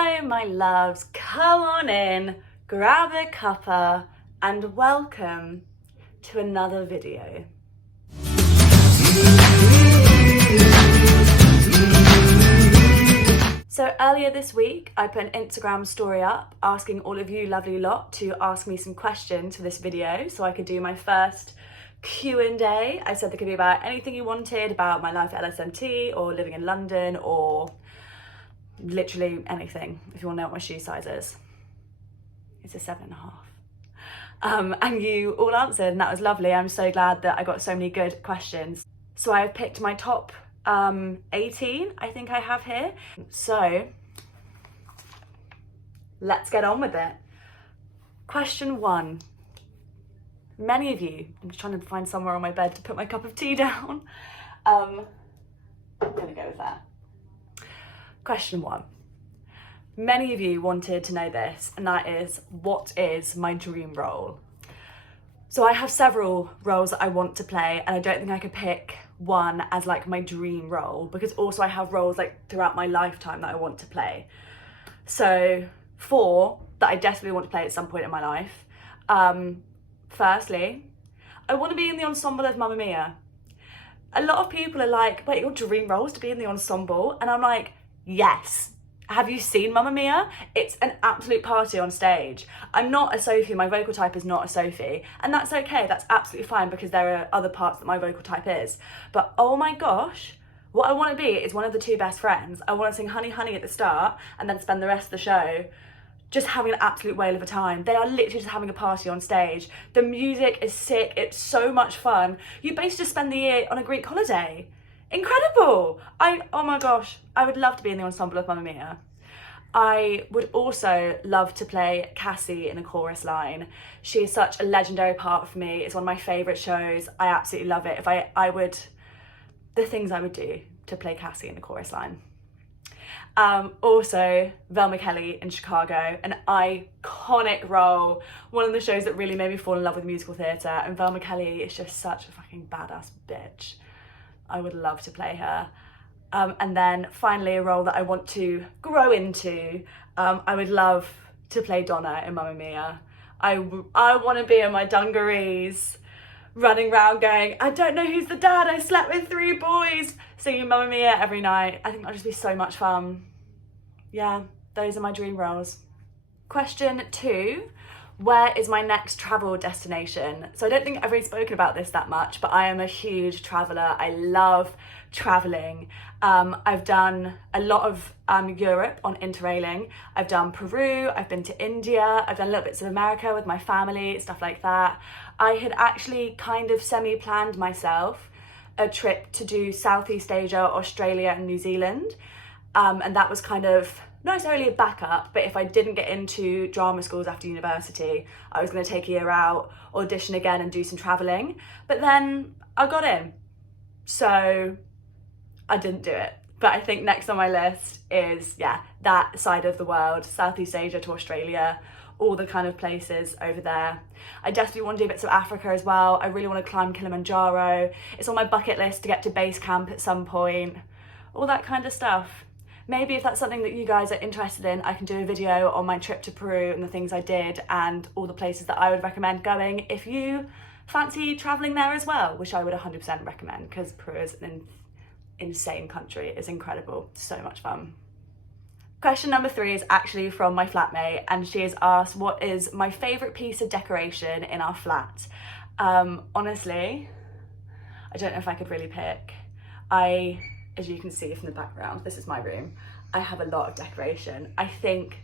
Hello my loves, come on in, grab a cuppa and welcome to another video. So earlier this week I put an Instagram story up asking all of you lovely lot to ask me some questions for this video so I could do my first Q&A. I said there could be about anything you wanted about my life at LSMT or living in London or literally anything, if you want to know what my shoe size is. It's a 7.5. And you all answered and that was lovely. I'm so glad that I got so many good questions. So I have picked my top 18, I think I have here. So let's get on with it. Question 1. Many of you, I'm just trying to find somewhere on my bed to put my cup of tea down. I'm gonna go with that. Question 1. Many of you wanted to know this, and that is, what is my dream role? So I have several roles that I want to play, and I don't think I could pick one as like my dream role, because also I have roles like throughout my lifetime that I want to play. So 4 that I desperately want to play at some point in my life. Firstly, I want to be in the ensemble of Mamma Mia. A lot of people are like, wait, your dream role is to be in the ensemble? And I'm like, yes. Have you seen Mamma Mia? It's an absolute party on stage. I'm not a Sophie, my vocal type is not a Sophie, and that's okay, that's absolutely fine because there are other parts that my vocal type is. But oh my gosh, what I want to be is one of the 2 best friends. I want to sing Honey Honey at the start and then spend the rest of the show just having an absolute whale of a time. They are literally just having a party on stage. The music is sick, it's so much fun. You basically just spend the year on a Greek holiday. Incredible! Oh my gosh, I would love to be in the ensemble of Mamma Mia. I would also love to play Cassie in a chorus line. She is such a legendary part for me. It's one of my favourite shows. I absolutely love it. The things I would do to play Cassie in a chorus line. Also, Velma Kelly in Chicago, an iconic role, one of the shows that really made me fall in love with musical theatre, and Velma Kelly is just such a fucking badass bitch. I would love to play her. And then finally, a role that I want to grow into, I would love to play Donna in Mamma Mia. I want to be in my dungarees, running around going, I don't know who's the dad, I slept with 3 boys, singing Mamma Mia every night. I think that'll just be so much fun. Yeah, those are my dream roles. Question 2, where is my next travel destination? So I don't think I've really spoken about this that much, but I am a huge traveller. I love travelling. I've done a lot of Europe on interrailing. I've done Peru, I've been to India, I've done little bits of America with my family, stuff like that. I had actually kind of semi-planned myself a trip to do Southeast Asia, Australia and New Zealand. And that was kind of not necessarily a backup, but if I didn't get into drama schools after university, I was going to take a year out, audition again and do some travelling. But then I got in, so I didn't do it. But I think next on my list is, yeah, that side of the world, Southeast Asia to Australia, all the kind of places over there. I definitely want to do bits of Africa as well. I really want to climb Kilimanjaro. It's on my bucket list to get to base camp at some point, all that kind of stuff. Maybe if that's something that you guys are interested in, I can do a video on my trip to Peru and the things I did and all the places that I would recommend going if you fancy traveling there as well, which I would 100% recommend because Peru is an insane country. It's incredible, so much fun. Question number 3 is actually from my flatmate, and she has asked, what is my favourite piece of decoration in our flat? Honestly, I don't know if I could really pick. As you can see from the background, this is my room. I have a lot of decoration. I think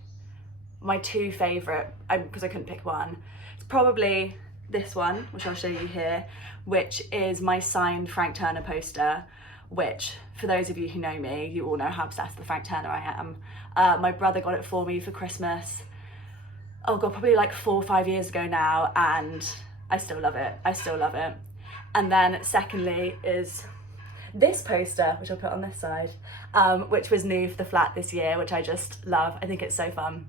my 2 favourite, because I couldn't pick one, it's probably this one, which I'll show you here, which is my signed Frank Turner poster, which, for those of you who know me, you all know how obsessed with Frank Turner I am. My brother got it for me for Christmas, oh god, probably like 4 or 5 years ago now, and I still love it. I still love it. And then secondly is this poster, which I'll put on this side, which was new for the flat this year, which I just love. I think it's so fun.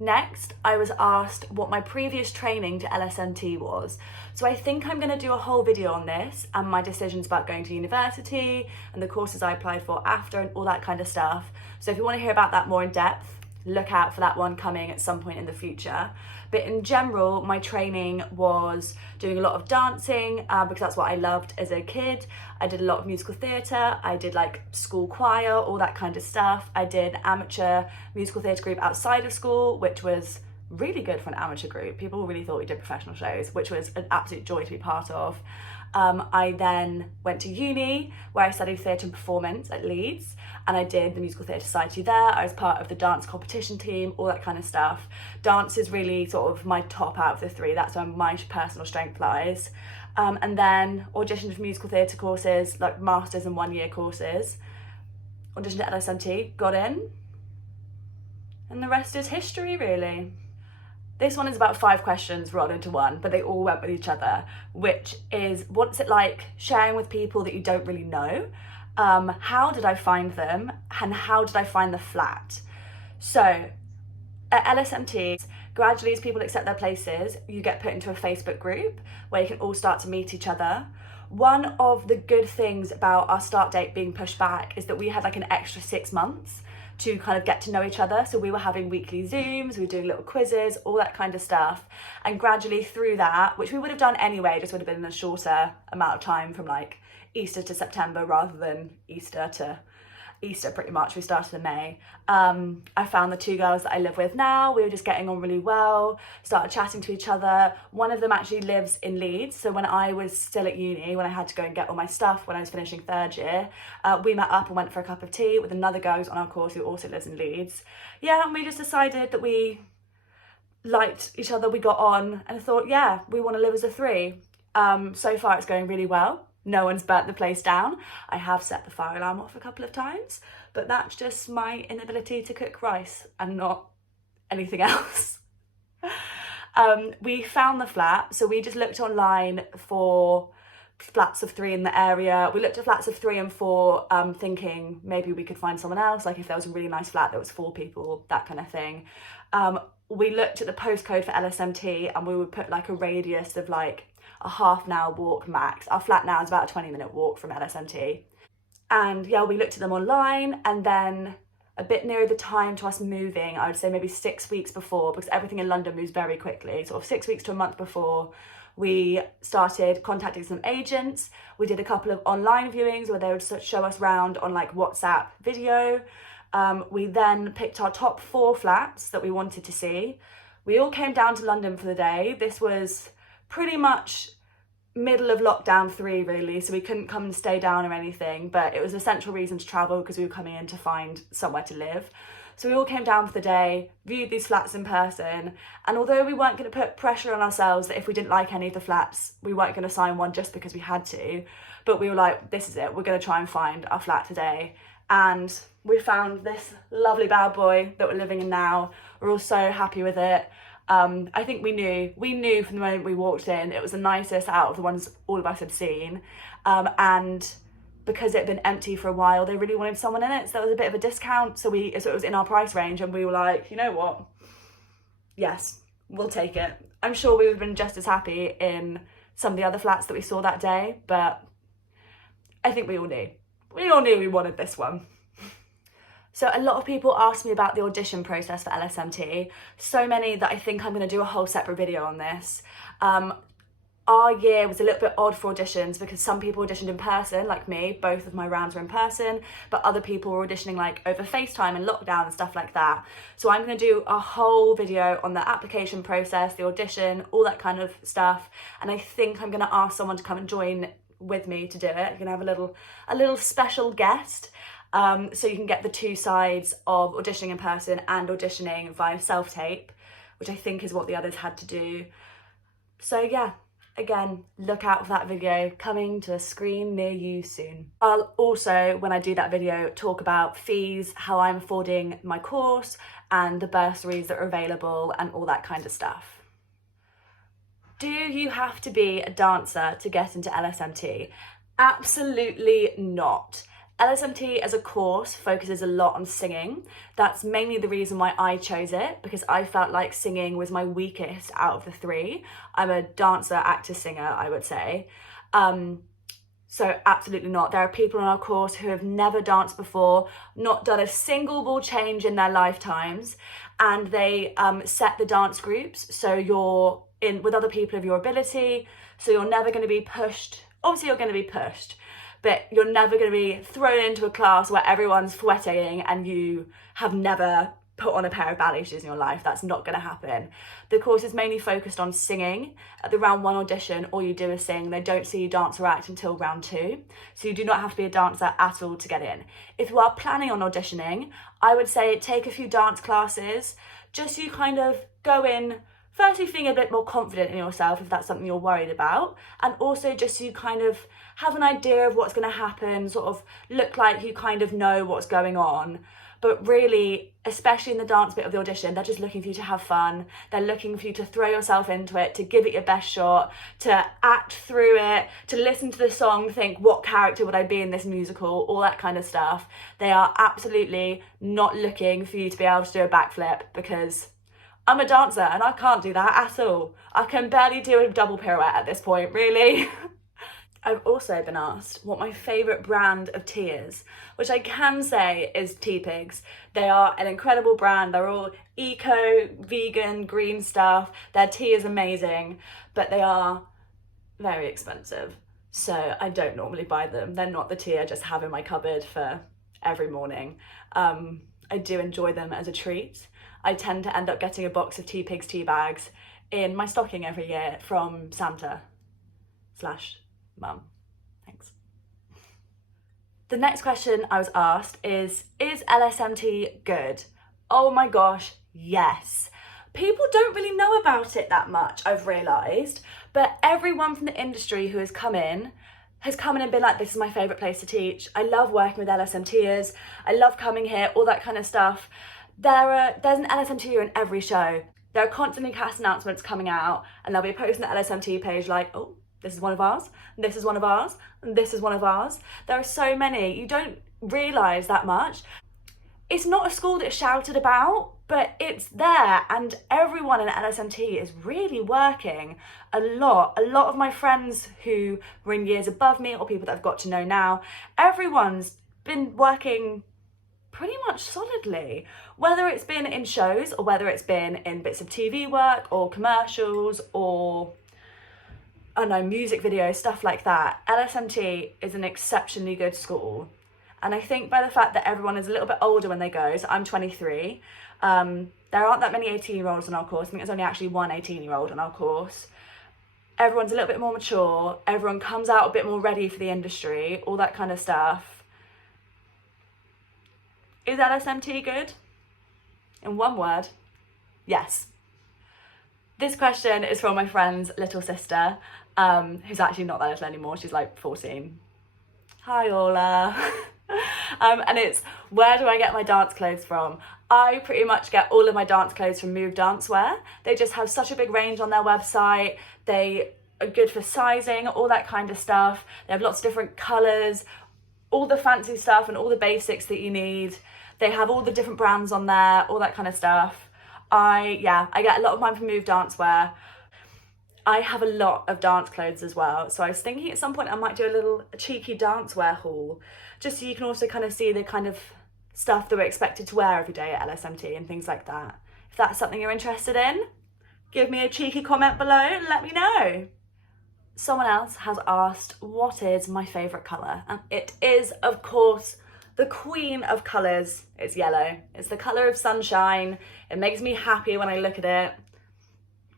Next, I was asked what my previous training to LSMT was. So I think I'm going to do a whole video on this and my decisions about going to university and the courses I applied for after and all that kind of stuff. So if you want to hear about that more in depth, look out for that one coming at some point in the future. But in general, my training was doing a lot of dancing because that's what I loved as a kid. I did a lot of musical theatre, I did like school choir, all that kind of stuff. I did amateur musical theatre group outside of school, which was really good for an amateur group. People really thought we did professional shows, which was an absolute joy to be part of. I then went to uni where I studied theatre and performance at Leeds, and I did the Musical Theatre Society there. I was part of the dance competition team, all that kind of stuff. Dance is really sort of my top out of the three. That's where my personal strength lies. And then auditioned for musical theatre courses, like masters and 1 year courses. Auditioned at LSMT, got in, and the rest is history, really. This one is about 5 questions rolled into one, but they all went with each other, which is, what's it like sharing with people that you don't really know? How did I find them? And how did I find the flat? So at LSMT, gradually as people accept their places, you get put into a Facebook group where you can all start to meet each other. One of the good things about our start date being pushed back is that we had like an extra 6 months to kind of get to know each other. So we were having weekly Zooms, we were doing little quizzes, all that kind of stuff. And gradually through that, which we would have done anyway, just would have been in a shorter amount of time from like Easter to September rather than Easter to Easter pretty much. We started in May. I found the 2 girls that I live with now. We were just getting on really well, started chatting to each other. One of them actually lives in Leeds. So when I was still at uni, when I had to go and get all my stuff when I was finishing 3rd year, we met up and went for a cup of tea with another girl who's on our course who also lives in Leeds. Yeah, and we just decided that we liked each other, we got on, and I thought, yeah, we want to live as a 3. So far it's going really well. No one's burnt the place down. I have set the fire alarm off a couple of times, but that's just my inability to cook rice and not anything else. We found the flat, so we just looked online for flats of 3 in the area. We looked at flats of 3 and 4, thinking maybe we could find someone else, like if there was a really nice flat that was 4 people, that kind of thing. We looked at the postcode for LSMT and we would put like a radius of like a half an hour walk max. Our flat now is about a 20-minute walk from LSMT. And yeah, we looked at them online, and then a bit nearer the time to us moving, I would say maybe 6 weeks before, because everything in London moves very quickly, sort of 6 weeks to a month before, we started contacting some agents. We did a couple of online viewings where they would show us around on like WhatsApp video. We then picked our top 4 flats that we wanted to see. We all came down to London for the day. This was pretty much middle of lockdown 3 really, so we couldn't come and stay down or anything, but it was an essential reason to travel because we were coming in to find somewhere to live. So we all came down for the day, viewed these flats in person, and although we weren't going to put pressure on ourselves that if we didn't like any of the flats, we weren't going to sign one just because we had to, but we were like, this is it, we're going to try and find our flat today. And we found this lovely bad boy that we're living in now. We're all so happy with it. I think we knew from the moment we walked in, it was the nicest out of the ones all of us had seen. And because it had been empty for a while, they really wanted someone in it. So there was a bit of a discount. So it was in our price range, and we were like, you know what? Yes, we'll take it. I'm sure we would have been just as happy in some of the other flats that we saw that day, but I think we all knew. We all knew we wanted this one. So a lot of people asked me about the audition process for LSMT, so many that I think I'm going to do a whole separate video on this. Our year was a little bit odd for auditions because some people auditioned in person, like me, both of my rounds were in person, but other people were auditioning like over FaceTime and lockdown and stuff like that. So I'm going to do a whole video on the application process, the audition, all that kind of stuff, and I think I'm going to ask someone to come and join with me to do it. I'm going to have a little special guest. So you can get the 2 sides of auditioning in person and auditioning via self-tape, which I think is what the others had to do. So yeah, again, look out for that video coming to a screen near you soon. I'll also, when I do that video, talk about fees, how I'm affording my course and the bursaries that are available and all that kind of stuff. Do you have to be a dancer to get into LSMT? Absolutely not. LSMT as a course focuses a lot on singing. That's mainly the reason why I chose it, because I felt like singing was my weakest out of the three. I'm a dancer, actor, singer, I would say. So absolutely not. There are people on our course who have never danced before, not done a single ball change in their lifetimes, and they set the dance groups so you're in with other people of your ability, so you're never going to be pushed. Obviously you're going to be pushed, but you're never going to be thrown into a class where everyone's sweating and you have never put on a pair of ballet shoes in your life. That's not going to happen. The course is mainly focused on singing. At the round 1 audition, all you do is sing. They don't see you dance or act until round 2. So you do not have to be a dancer at all to get in. If you are planning on auditioning, I would say take a few dance classes, just so you kind of go in, firstly feeling a bit more confident in yourself if that's something you're worried about, and also just so you kind of have an idea of what's going to happen, sort of look like you kind of know what's going on. But really, especially in the dance bit of the audition, they're just looking for you to have fun. They're looking for you to throw yourself into it, to give it your best shot, to act through it, to listen to the song, think, what character would I be in this musical, all that kind of stuff. They are absolutely not looking for you to be able to do a backflip, because I'm a dancer and I can't do that at all. I can barely do a double pirouette at this point, really. I've also been asked what my favourite brand of tea is, which I can say is Teapigs. They are an incredible brand. They're all eco, vegan, green stuff. Their tea is amazing, but they are very expensive. So I don't normally buy them. They're not the tea I just have in my cupboard for every morning. I do enjoy them as a treat. I tend to end up getting a box of Teapigs tea bags in my stocking every year from Santa / Mum. Thanks. The next question I was asked is LSMT good? Oh my gosh, yes. People don't really know about it that much, I've realised, but everyone from the industry who has come in and been like, this is my favourite place to teach. I love working with LSMTers. I love coming here, all that kind of stuff. There's an LSMTer in every show. There are constantly cast announcements coming out, and they'll be posting the LSMT page like, oh, this is one of ours, this is one of ours, and this is one of ours. There are so many. You don't realise that much. It's not a school that's shouted about, but it's there, and everyone in LSMT is really working a lot. A lot of my friends who were in years above me, or people that I've got to know now, everyone's been working pretty much solidly, whether it's been in shows or whether it's been in bits of TV work or commercials or, I don't know, music videos, stuff like that. LSMT is an exceptionally good school. And I think by the fact that everyone is a little bit older when they go, so I'm 23, there aren't that many 18-year-olds on our course. I think there's only actually one 18-year-old on our course. Everyone's a little bit more mature. Everyone comes out a bit more ready for the industry, all that kind of stuff. Is LSMT good? In one word, yes. This question is from my friend's little sister, who's actually not that little anymore. She's like 14. Hi, Ola. And it's, where do I get my dance clothes from? I pretty much get all of my dance clothes from Move Dancewear. They just have such a big range on their website. They are good for sizing, all that kind of stuff. They have lots of different colours, all the fancy stuff and all the basics that you need. They have all the different brands on there, all that kind of stuff. I get a lot of mine from Move Dancewear. I have a lot of dance clothes as well, so I was thinking at some point I might do a cheeky dancewear haul, just so you can also kind of see the kind of stuff that we're expected to wear every day at LSMT and things like that. If that's something you're interested in, give me a cheeky comment below and let me know. Someone else has asked, what is my favourite colour? And it is, of course, the queen of colours. It's yellow. It's the colour of sunshine. It makes me happy when I look at it.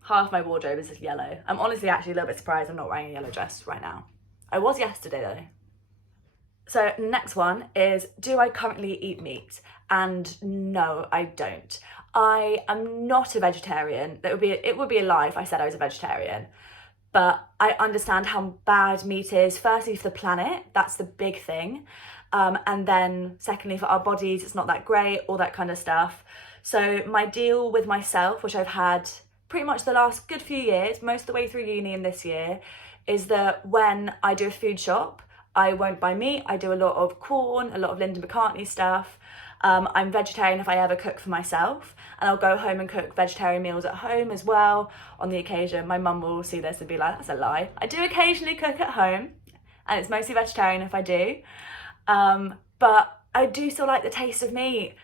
Half my wardrobe is yellow. I'm honestly actually a little bit surprised I'm not wearing a yellow dress right now. I was yesterday though. So next one is, do I currently eat meat? And no, I don't. I am not a vegetarian. It would be a lie if I said I was a vegetarian. But I understand how bad meat is, firstly for the planet, that's the big thing. And then secondly for our bodies, it's not that great, all that kind of stuff. So my deal with myself, which I've had pretty much the last good few years, most of the way through uni and this year, is that when I do a food shop, I won't buy meat. I do a lot of corn, a lot of Linda McCartney stuff. I'm vegetarian if I ever cook for myself, and I'll go home and cook vegetarian meals at home as well on the occasion. My mum will see this and be like, that's a lie. I do occasionally cook at home, and it's mostly vegetarian if I do. But I do still like the taste of meat.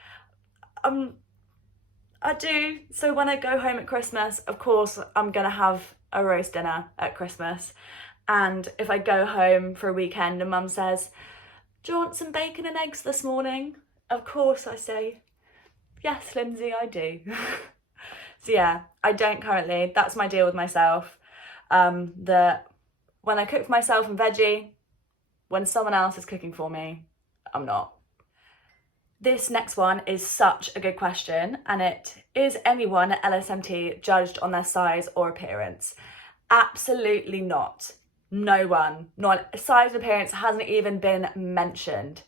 I do. So when I go home at Christmas, of course, I'm gonna have a roast dinner at Christmas. And if I go home for a weekend and mum says, do you want some bacon and eggs this morning? Of course I say, yes, Lindsay, I do. So yeah, I don't currently. That's my deal with myself. That when I cook for myself and veggie, when someone else is cooking for me, I'm not. This next one is such a good question, and it is anyone at LSMT judged on their size or appearance? Absolutely not. No one. Not size and appearance hasn't even been mentioned.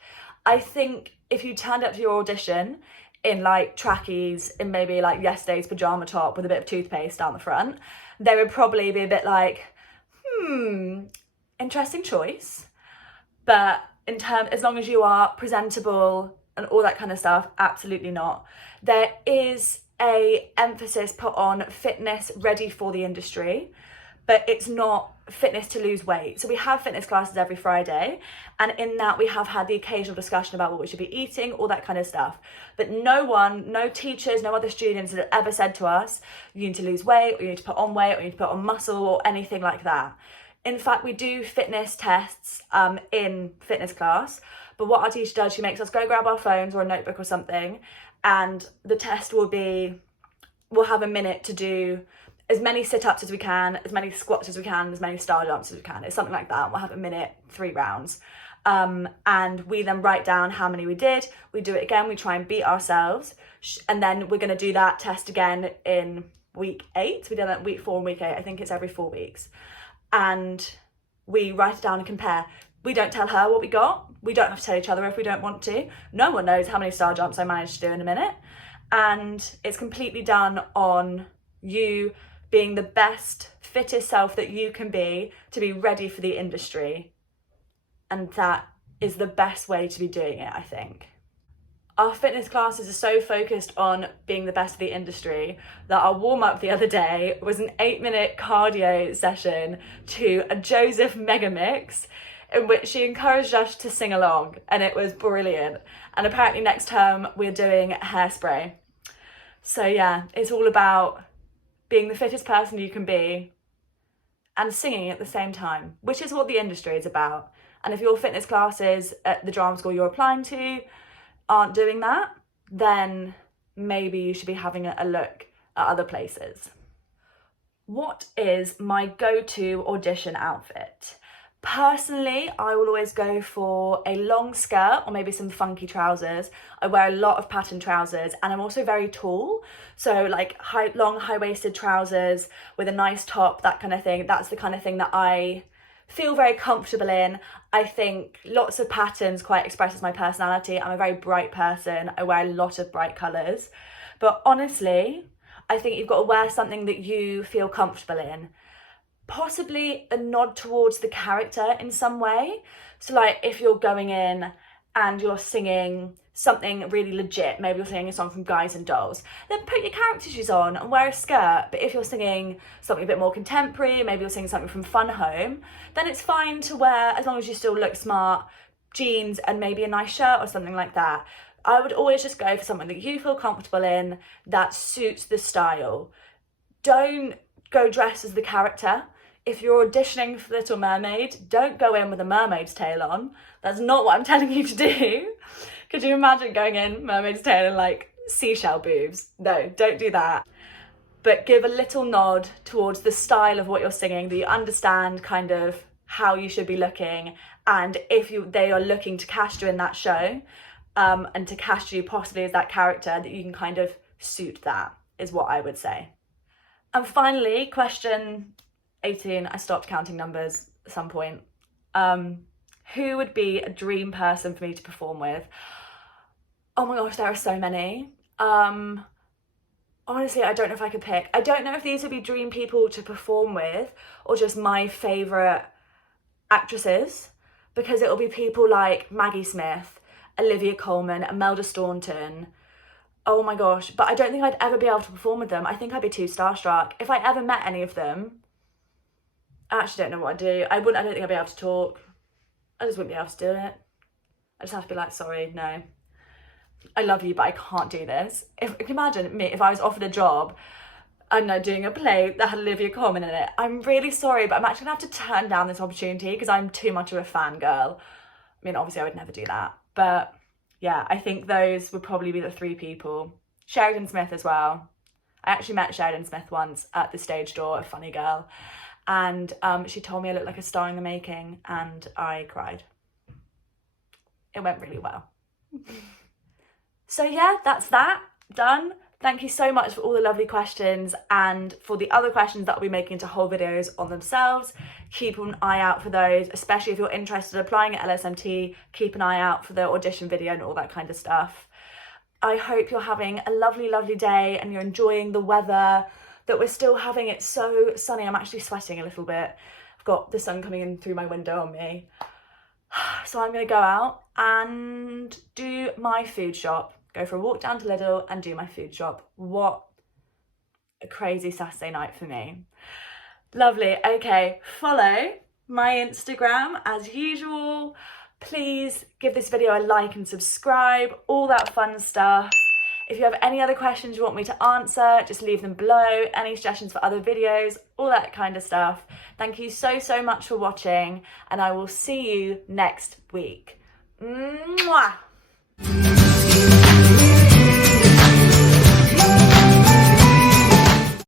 I think if you turned up to your audition in like trackies, in maybe like yesterday's pajama top with a bit of toothpaste down the front, they would probably be a bit like, interesting choice. But as long as you are presentable and all that kind of stuff, absolutely not. There is a emphasis put on fitness ready for the industry, but it's not fitness to lose weight. So we have fitness classes every Friday, and in that we have had the occasional discussion about what we should be eating, all that kind of stuff. But no teachers, no other students have ever said to us, you need to lose weight, or you need to put on weight, or you need to put on muscle, or anything like that. In fact, we do fitness tests in fitness class, but what our teacher does, she makes us go grab our phones or a notebook or something, and the test will be, we'll have a minute to do as many sit-ups as we can, as many squats as we can, as many star jumps as we can. It's something like that. We'll have a minute, 3 rounds. And we then write down how many we did. We do it again. We try and beat ourselves. And then we're going to do that test again in week 8. We did it week 4 and week 8. I think it's every 4 weeks. And we write it down and compare. We don't tell her what we got. We don't have to tell each other if we don't want to. No one knows how many star jumps I managed to do in a minute. And it's completely done on you being the best, fittest self that you can be to be ready for the industry. And that is the best way to be doing it, I think. Our fitness classes are so focused on being the best of the industry that our warm-up the other day was an 8-minute cardio session to a Joseph mega mix in which she encouraged us to sing along, and it was brilliant. And apparently next term we're doing Hairspray. So yeah, it's all about being the fittest person you can be and singing at the same time, which is what the industry is about. And if your fitness classes at the drama school you're applying to aren't doing that, then maybe you should be having a look at other places. What is my go-to audition outfit? Personally, I will always go for a long skirt or maybe some funky trousers. I wear a lot of patterned trousers, and I'm also very tall. So like long high-waisted trousers with a nice top, that kind of thing. That's the kind of thing that I feel very comfortable in. I think lots of patterns quite expresses my personality. I'm a very bright person. I wear a lot of bright colours. But honestly, I think you've got to wear something that you feel comfortable in. Possibly a nod towards the character in some way. So like if you're going in and you're singing something really legit, maybe you're singing a song from Guys and Dolls, then put your character shoes on and wear a skirt. But if you're singing something a bit more contemporary, maybe you're singing something from Fun Home, then it's fine to wear, as long as you still look smart, jeans and maybe a nice shirt or something like that. I would always just go for something that you feel comfortable in, that suits the style. Don't go dressed as the character. If you're auditioning for Little Mermaid, don't go in with a mermaid's tail on. That's not what I'm telling you to do. Could you imagine going in mermaid's tail and like seashell boobs? No, don't do that. But give a little nod towards the style of what you're singing, that you understand kind of how you should be looking. And if they are looking to cast you in that show, and to cast you possibly as that character, that you can kind of suit that, is what I would say. And finally, question 18, I stopped counting numbers at some point. Who would be a dream person for me to perform with? Oh my gosh, there are so many. Honestly, I don't know if I could pick. I don't know if these would be dream people to perform with or just my favourite actresses. because it'll be people like Maggie Smith, Olivia Colman, Imelda Staunton. Oh my gosh, but I don't think I'd ever be able to perform with them. I think I'd be too starstruck. If I ever met any of them, I actually don't know what I'd do. I don't think I'd be able to talk. I just wouldn't be able to do it. I just have to be like, sorry, no. I love you, but I can't do this. If you imagine me, if I was offered a job, I'm not doing a play that had Olivia Colman in it. I'm really sorry, but I'm actually gonna have to turn down this opportunity because I'm too much of a fangirl. I mean, obviously I would never do that, but yeah, I think those would probably be the 3 people. Sheridan Smith as well. I actually met Sheridan Smith once at the stage door, a funny girl, and she told me I looked like a star in the making, and I cried. It went really well. So yeah, that's that, done. Thank you so much for all the lovely questions, and for the other questions that I'll be making into whole videos on themselves. Keep an eye out for those, especially if you're interested in applying at LSMT. Keep an eye out for the audition video and all that kind of stuff. I hope you're having a lovely, lovely day and you're enjoying the weather that we're still having. It's so sunny. I'm actually sweating a little bit. I've got the sun coming in through my window on me. So I'm going to go out and do my food shop. Go for a walk down to Lidl and do my food shop. What a crazy Saturday night for me. Lovely. Okay, follow my Instagram as usual. Please give this video a like and subscribe, all that fun stuff. If you have any other questions you want me to answer, just leave them below. Any suggestions for other videos, all that kind of stuff. Thank you so, so much for watching, and I will see you next week. Mwah!